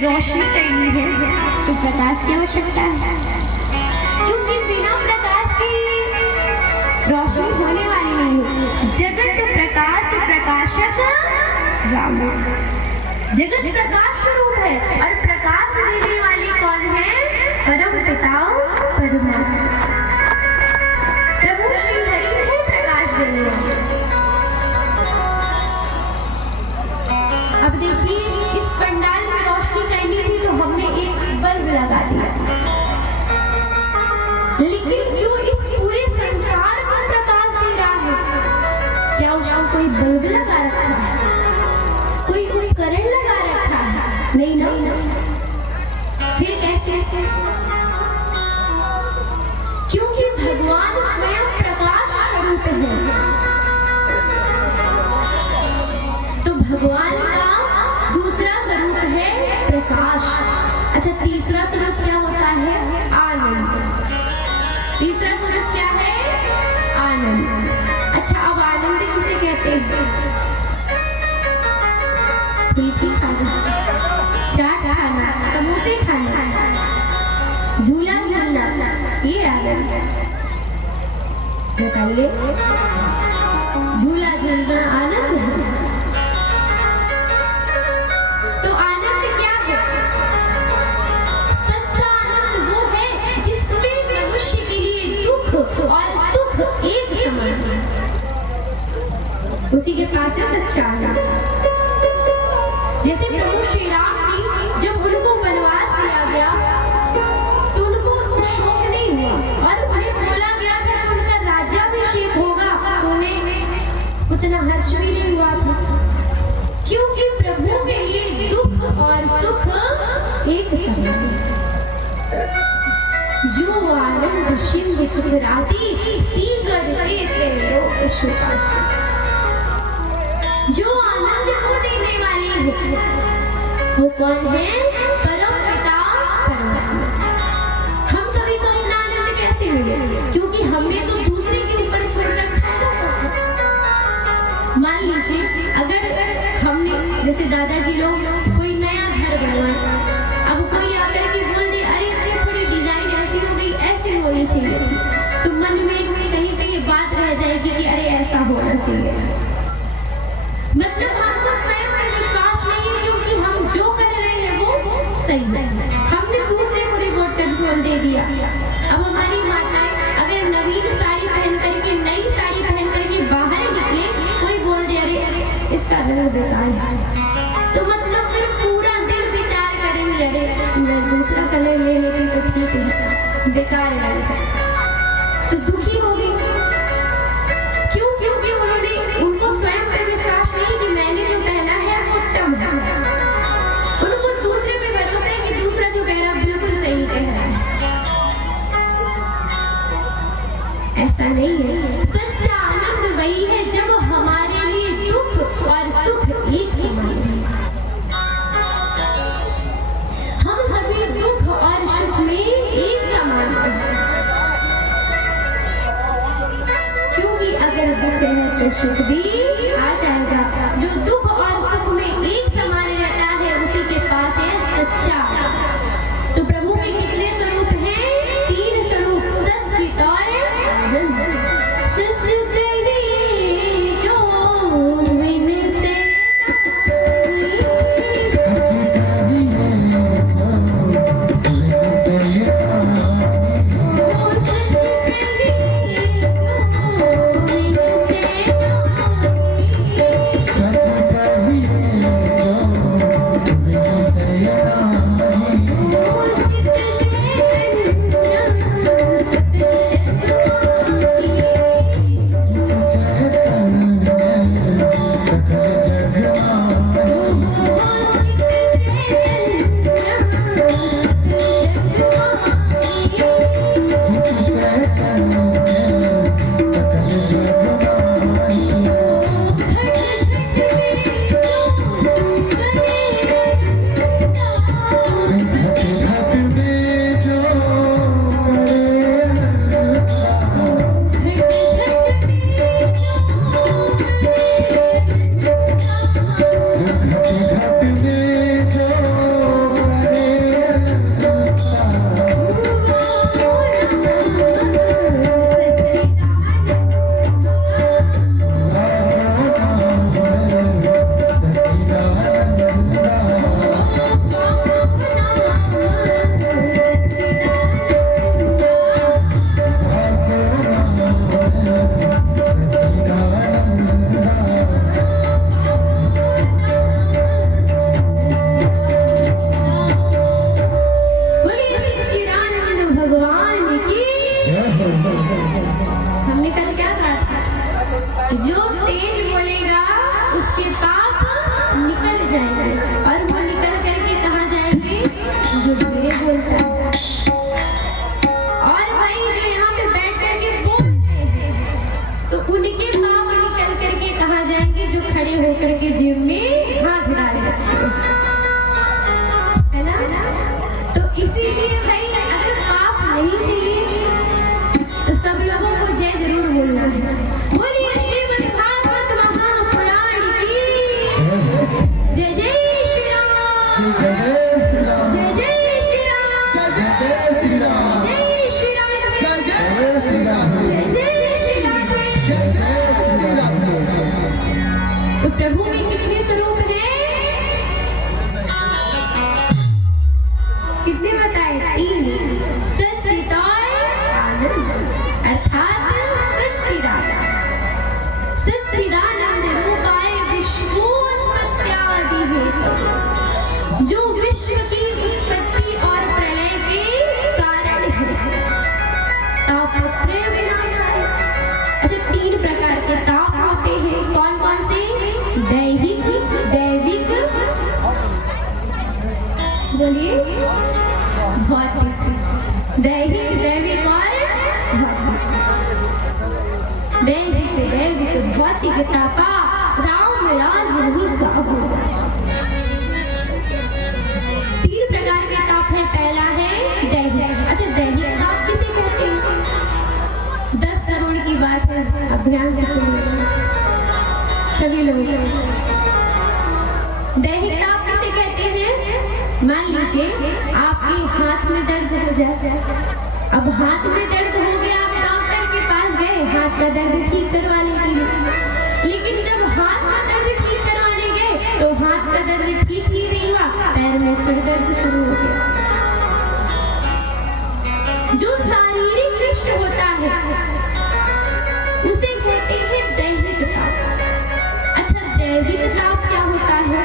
रोशनी करनी है तो प्रकाश की आवश्यकता है, क्योंकि बिना प्रकाश की रोशनी होने वाली नहीं। जगत प्रकाश प्रकाशक राम। जगत प्रकाश स्वरूप है और प्रकाश देने वाली कौन है? परम पिता परमात्मा प्रभु श्री हरि है प्रकाश देने वाले। अब देखिए, इस पंडाल में रोशनी करनी थी तो हमने एक बल्ब लगा दिया, लेकिन जो इस पूरे संसार को प्रकाश दे रहा है, क्या उसको कोई बल्ब लगा रखा है? कोई करंट लगा रखा है? नहीं ना। फिर कैसे? क्योंकि भगवान स्वयं प्रकाश स्वरूप है। तो भगवान का दूसरा स्वरूप है प्रकाश। अच्छा, तीसरा स्वरूप क्या होता है? आनंद। तीसरा स्वरूप क्या है? आनंद। अच्छा, अब आनंद किसे कहते हैं? फुल्की खाना, चाट खाना, समोसे खाना, झूला झूलना, ये आनंद। बताइए, झूला झूलना आनंद है? तो आनंद क्या है? सच्चा आनंद वो है जिसमें मनुष्य के लिए दुख और सुख एक समान है, उसी के पास है सच्चा आनंद। जैसे प्रभु श्री राम जी, जब उनको वनवास दिया गया तो उनको शोक नहीं हुआ और उन्हें बोला गया था कि उनका राज्याभिषेक होगा, तो उन्हें उतना हर्ष भी नहीं हुआ था, क्योंकि प्रभु के लिए दुख और सुख एक समान है। जो आनंद सिंधु सुख राशि सीकर देते लोक शोकासी। जो आनंद को देने वाली है वो कौन है? परम पिता परमात्मा। हम सभी को अपना आनंद कैसे मिले? क्योंकि हमने तो दूसरे के ऊपर छोड़ रखा है सब कुछ। मान लीजिए, अगर हमने, जैसे दादाजी लोग कोई नया घर बनवाए, अब कोई आकर के बोल दे अरे इसमें थोड़ी डिजाइन ऐसी हो गई, ऐसी होनी चाहिए, तो मन में कहीं कहीं बात रह जाएगी कि अरे ऐसा होना चाहिए। मतलब हमको स्वयं पर विश्वास नहीं है, क्योंकि हम जो कर रहे हैं वो सही है। हमने दूसरे को रिमोट कंट्रोल दे दिया। अब हमारी माताएं अगर नवीन साड़ी पहन करके, नई साड़ी पहन करके बाहर निकले, कोई बोल दे अरे इसका रंग बेकार है, तो मतलब फिर पूरा दिन विचार करेंगे अरे दूसरा कलर ले लेंगे तो ठीक है, बेकार है, तो दुखी हो गई। क्यों? क्योंकि उनको स्वयं पर विश्वास नहीं कि मैंने जो पहना है वो उत्तम है। उनको दूसरे पे भरोसा है कि दूसरा जो कह रहा है बिल्कुल सही कह रहा है। ऐसा नहीं है। सच्चा आनंद वही है जब हमारे लिए दुख और सुख एक समान है। हम सभी दुख और सुख में एक समान हैं, क्योंकि अगर दुख है तो सुख भी आ जाएगा। जो दुख और सुख में एक समान रहता है उसी के पास है सच्चा। तो प्रभु के कितने स्वरूप हैं? 3 स्वरूप, सच, चित और आनंद। सच तेरी जो बिन से सच जो धीरे बोलता है, और वही जो यहाँ पे बैठ करके बोलते हैं, तो उनके पाप निकल करके कहा जाएंगे जो खड़े होकर के जेब में हाथ डाल रखते है ना। तो इसीलिए भाई अगर पाप नहीं चाहिए तो सब लोगों को जय जरूर बोलना है। बोलिए श्रीमद् भागवत महापुराण की जय जय श्री राम, जय जय श्री राम, जय श्री राम, जय श्री राम, जय श्री राम, जय श्री राम। तो प्रभु के कितने स्वरूप हैं? कितने बताए? 3। सच्चित और आनंद, अर्थात सच्चिदानंद। सच्चिदानंद रूपाय विश्वोत्पत्त्यादि हेतु, जो विश्व की उत्पत्ति और प्रलय के कारण है। तापत्रय विनाशाय। अच्छा, 3 प्रकार के ताप होते हैं। कौन कौन से? दैहिक, दैविक, बोलिए भौतिक। दैहिक, दैविक और भौतिक। दैहिक, दैविक, भौतिक तापा राम राज नहीं काबू। 3 प्रकार के ताप है। पहला है दैहिक। अच्छा, दैहिक ताप किसे कहते हैं? 10 करोड़ की बात है, अब ध्यान से सुनिए सभी लोग। दैहिक ताप किसे कहते हैं? मान लीजिए आपके हाथ में दर्द हो जाए। अब हाथ में दर्द हो गया, आप डॉक्टर के पास गए हाथ का दर्द ठीक करवाने के लिए, लेकिन जब हाथ का दर्द ठीक करवाने गए तो हाथ का दर्द ठीक ही नहीं हुआ, पैर में फिर दर्द शुरू हो गया। जो शारीरिक कष्ट होता है उसे कहते हैं दैहिक ताप। अच्छा, दैविक ताप क्या होता है?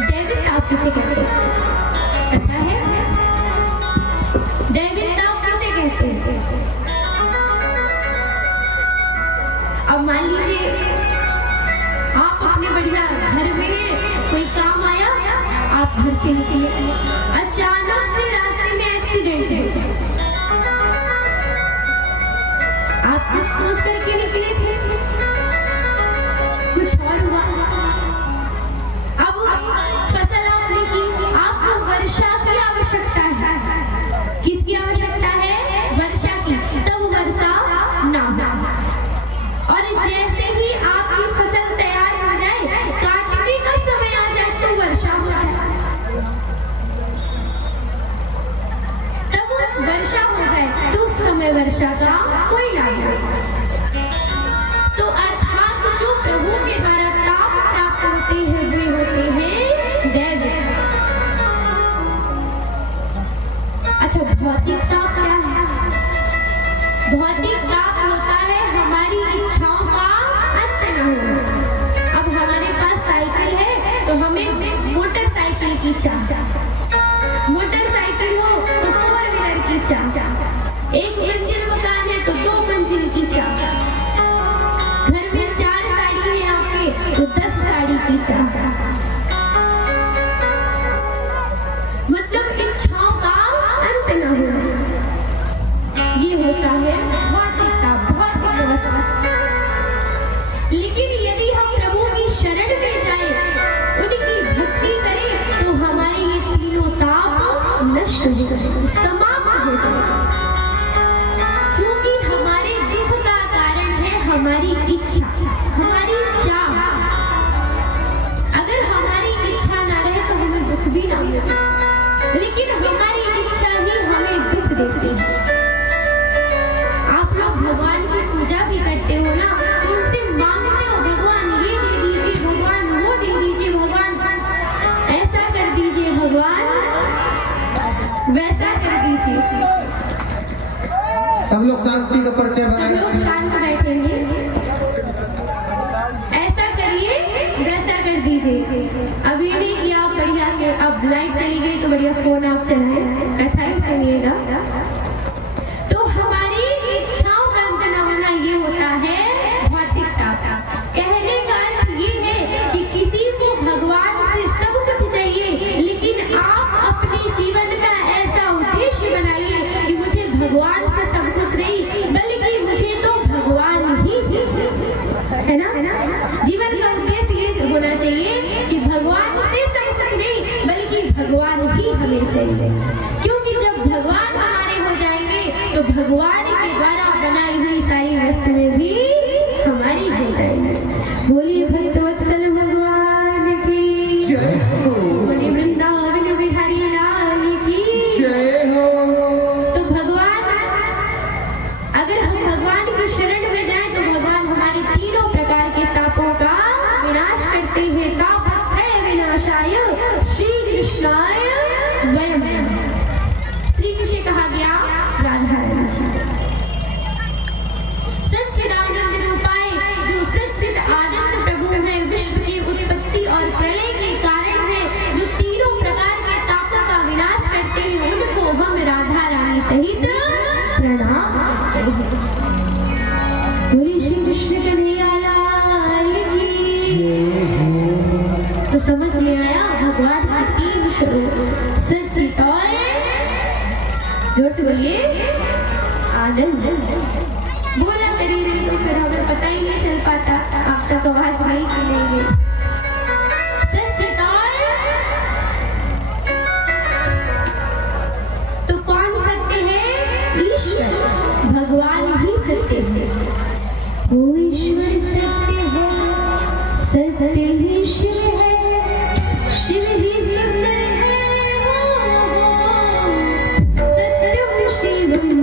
दैविक ताप किसे कहते हैं? पता है? दैविक ताप किसे कहते हैं? अब मान लीजिए आप अपने बढ़िया घर में कोई काम आया, आप घर से निकले, अचानक से रास्ते में एक्सीडेंट हो जाए। आप कुछ सोच करके निकले थे, कुछ और हुआ। अब फसल आपने की, आपको वर्षा की आवश्यकता है। किसकी आवश्यकता है? वर्षा की। तब वर्षा ना हो, और जैसे ही आपकी फसल तैयार हो जाए, काटने का समय आ जाए तो वर्षा हो जाए। तब वर्षा हो जाए तो उस समय वर्षा का कोई लाभ नहीं। तो अर्थात जो प्रभु के द्वारा ताप प्राप्त होते हैं वे होते हैं दैविक। अच्छा, भौतिक ताप क्या है? भौतिक ताप होता है हमारी इच्छाओं का अंत न होना। अब हमारे पास साइकिल है तो हमें मोटरसाइकिल की चाह, मोटरसाइकिल हो तो 4 व्हीलर की चाह, 1 मंजिल मकान है तो 2 मंजिल की चाह, घर में 4 साड़ी है आपके तो 10 साड़ी की चाह। मतलब इच्छाओं का अंत न होना, ये होता है भौतिक ताप, भौतिक अवस्था। लेकिन यदि हम प्रभु की शरण में जाए, उनकी भक्ति करें, तो हमारे ये तीनों ताप नष्ट हो जाएंगे, समाप्त हो जाएंगे। क्योंकि हमारे दुख का कारण है हमारी इच्छा, हमारी चाह। अगर हमारी इच्छा ना रहे तो हमें दुख भी ना मिले, लेकिन हमारी इच्छा ही हमें दुख देती है। आप लोग भगवान की पूजा भी करते हो ना, तो उनसे मांगते हो भगवान ये दे दीजिए, भगवान वो दे दीजिए, भगवान ऐसा कर दीजिए, भगवान वैसा कर दीजिए। सब लोग शांति का परिचय बनाए, सब लोग शांत बैठेंगे। ऐसा करिए, वैसा कर दीजिए। अब ये नहीं कि आप बढ़िया के अब लाइट चली गई तो बढ़िया फोन आप चलाएं, ऐसा ही सुनिएगा। तो हमारी इच्छाओं का अंत न होना ये होता है भौतिक ताप। कहने का अर्थ ये है कि किसी को भगवान से सब कुछ चाहिए, लेकिन बल्कि भगवान ही हमें चाहिए, क्योंकि जब भगवान हमारे हो जाएंगे तो भगवान के द्वारा बनाई हुई सारी वस्तुएं भी हमारी हो जाएंगी। बोलिए भक्तवत्सल भगवान की जय हो। बोलिए वृंदावन बिहारी लाल की जय हो। तो भगवान, अगर हम भगवान की शरण में जाएं तो भगवान हमारे तीनों प्रकार के तापों का विनाश करते हैं। तापत्रय विनाशाय श्री कृष्णाय वयम। श्री कृष्ण कहा गया राधा रानी जी। सच्चिदानंद रूपाय, जो सच्चिद आनंद प्रभु है, विश्व की उत्पत्ति और प्रलय के कारण है, जो तीनों प्रकार के तापों का विनाश करते हैं, उनको हम राधा रानी सहित प्रणाम करते हैं। बोलिए श्री कृष्ण कन्हैया लाल की। तो समझ में आया भगवान के तीन स्वरूप, सच्चित और जोर से बोलिए आनंद। बोला करी नहीं तो फिर हमें पता ही नहीं चल पाता आप तक आवाज गई कि नहीं गई। सच्चित और तो कौन सत्य है? ईश्वर, भगवान ही सत्य है। वो ईश्वर सत्य है, सत्य ही शिव है, शिव ही सुंदर है। हो सत्यम शिवम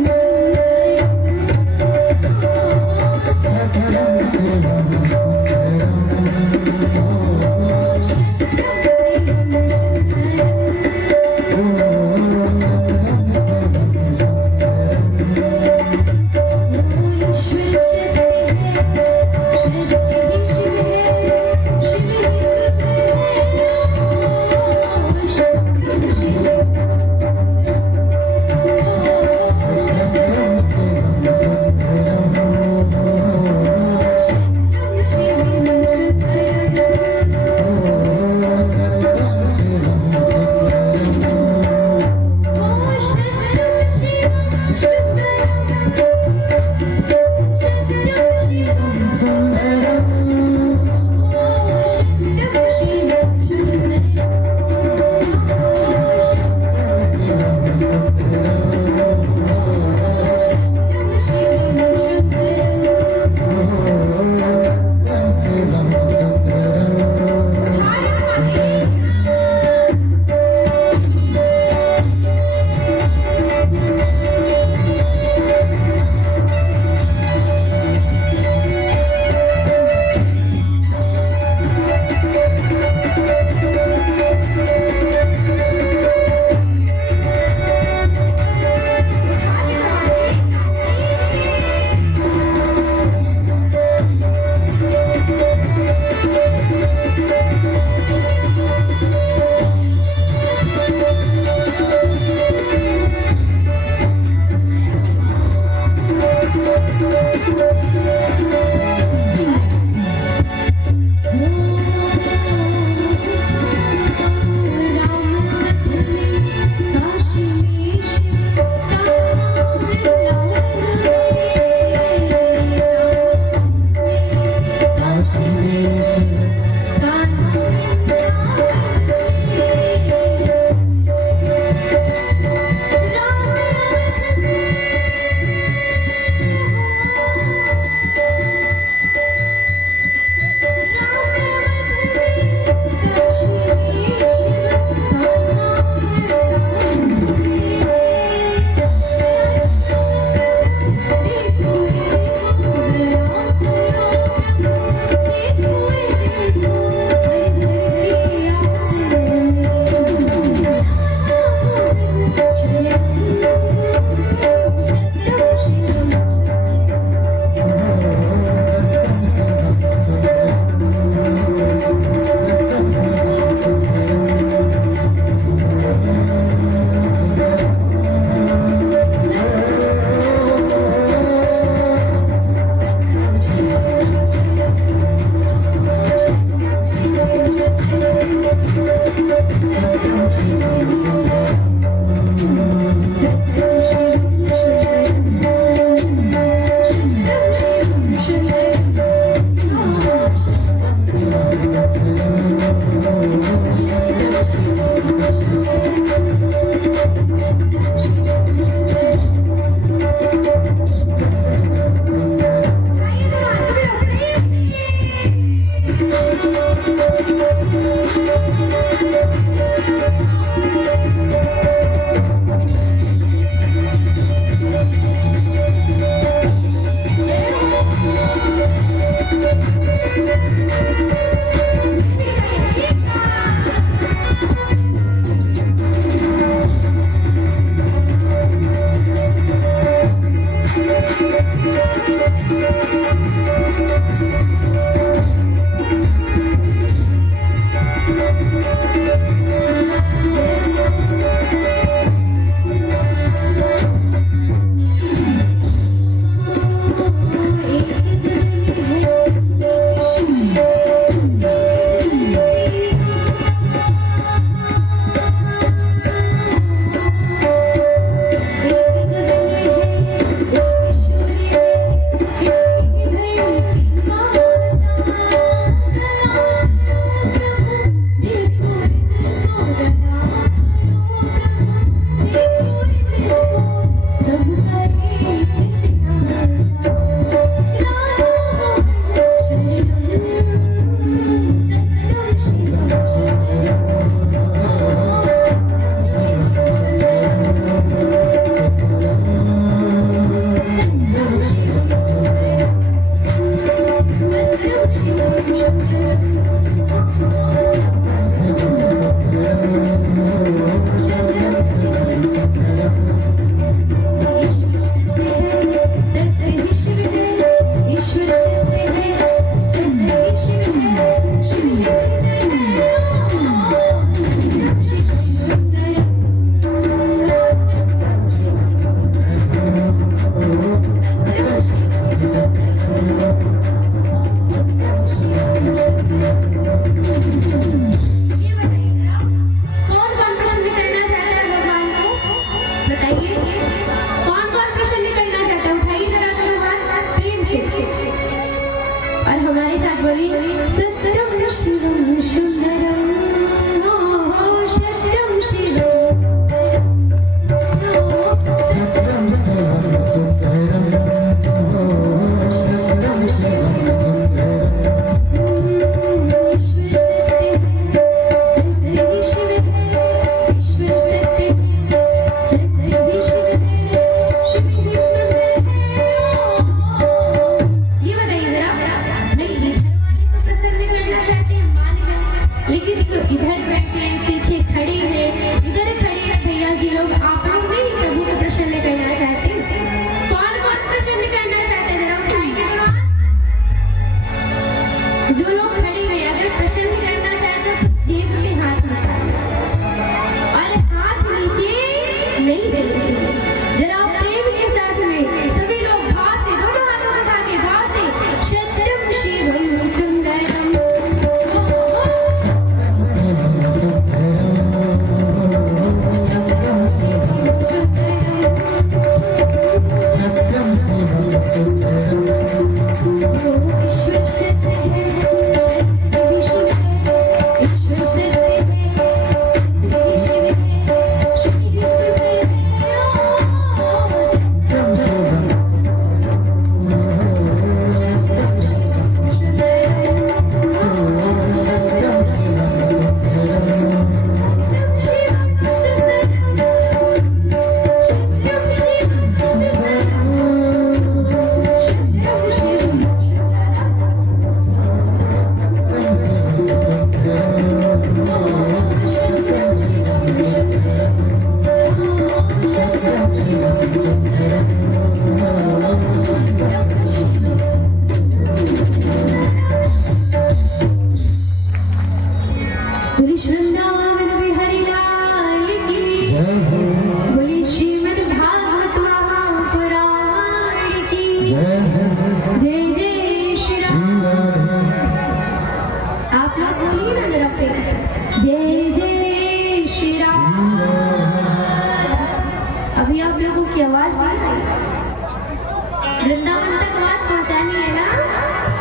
वृंदावन तक आवाज पहुंचानी है ना,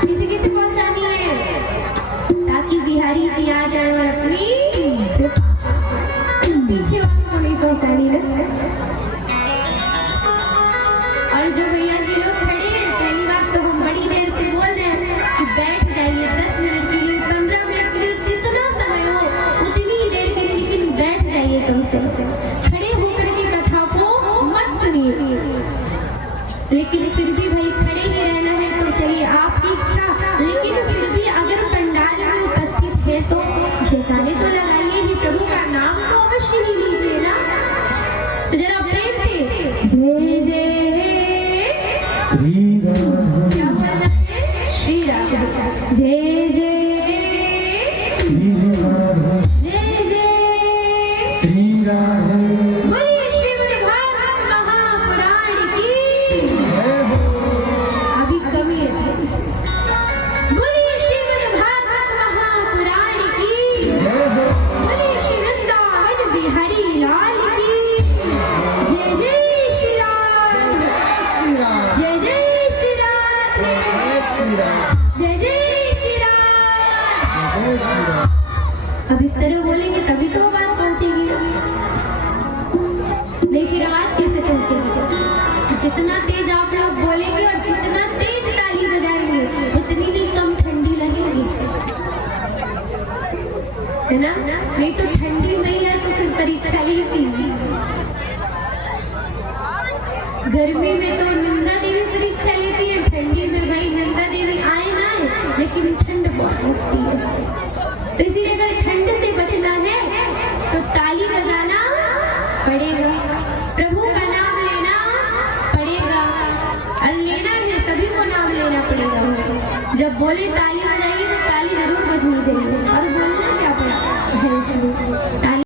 किसी किसी पहुंचानी है, ताकि बिहारी जी आ जाए और अपनी पीछे वाले को नहीं पहुंचानी ना। और जो भैया जी लोग खड़े हैं, पहली बात तो हम बड़ी देर से बोल रहे हैं कि बैठ जाइए 10 मिनट के लिए, 15 मिनट के लिए, जितना समय हो उतनी ही देर के लिए, लेकिन बैठ जाइए कम से कम। खड़े होकर की कथा को मत सुनिए, लेकिन फिर भी भाई खड़े ही रहना है तो चलिए, आपकी इच्छा। लेकिन फिर भी अगर पंडाल में उपस्थित है तो जयकारे तो लगाइए ही, प्रभु का नाम तो अवश्य ही लीजिए ना। तो जरा प्रेम से जय जय श्री राम, क्या बोलना है, श्री राम, जय जय श्री राम, जय जय श्री राम, बोलिए श्रीमद् भागवत महापुराण की। अभी कमी है, बोलिए श्रीमद् भागवत महापुराण की, बोलिए श्री वृंदावन बिहारी लाल की। जय जय श्री राम, जय जय श्री राम, जय जय श्री राम। अब इस तरह बोलेंगे तभी तो आवाज पहुंचेगी, नहीं फिर आवाज कैसे पहुंचेगी? जितना तेज आप लोग बोलेंगे और जितना तेज ताली बजाएंगे उतनी ही कम ठंडी लगेगी, है ना? नहीं तो ठंडी नहीं है तो फिर परीक्षा ही थी। गर्मी में तो नंदा देवी परीक्षा लेती है, ठंडी में भाई नंदा देवी आए ना आए, लेकिन ठंड बहुत लगती है। तो इसीलिए अगर ठंड से बचना है तो ताली पड़ेगा, प्रभु का नाम लेना पड़ेगा और लेना है सभी को नाम लेना पड़ेगा। जब बोले ताली बजाइए तो ताली जरूर बजनी चाहिए और बोलना क्या पड़ेगा।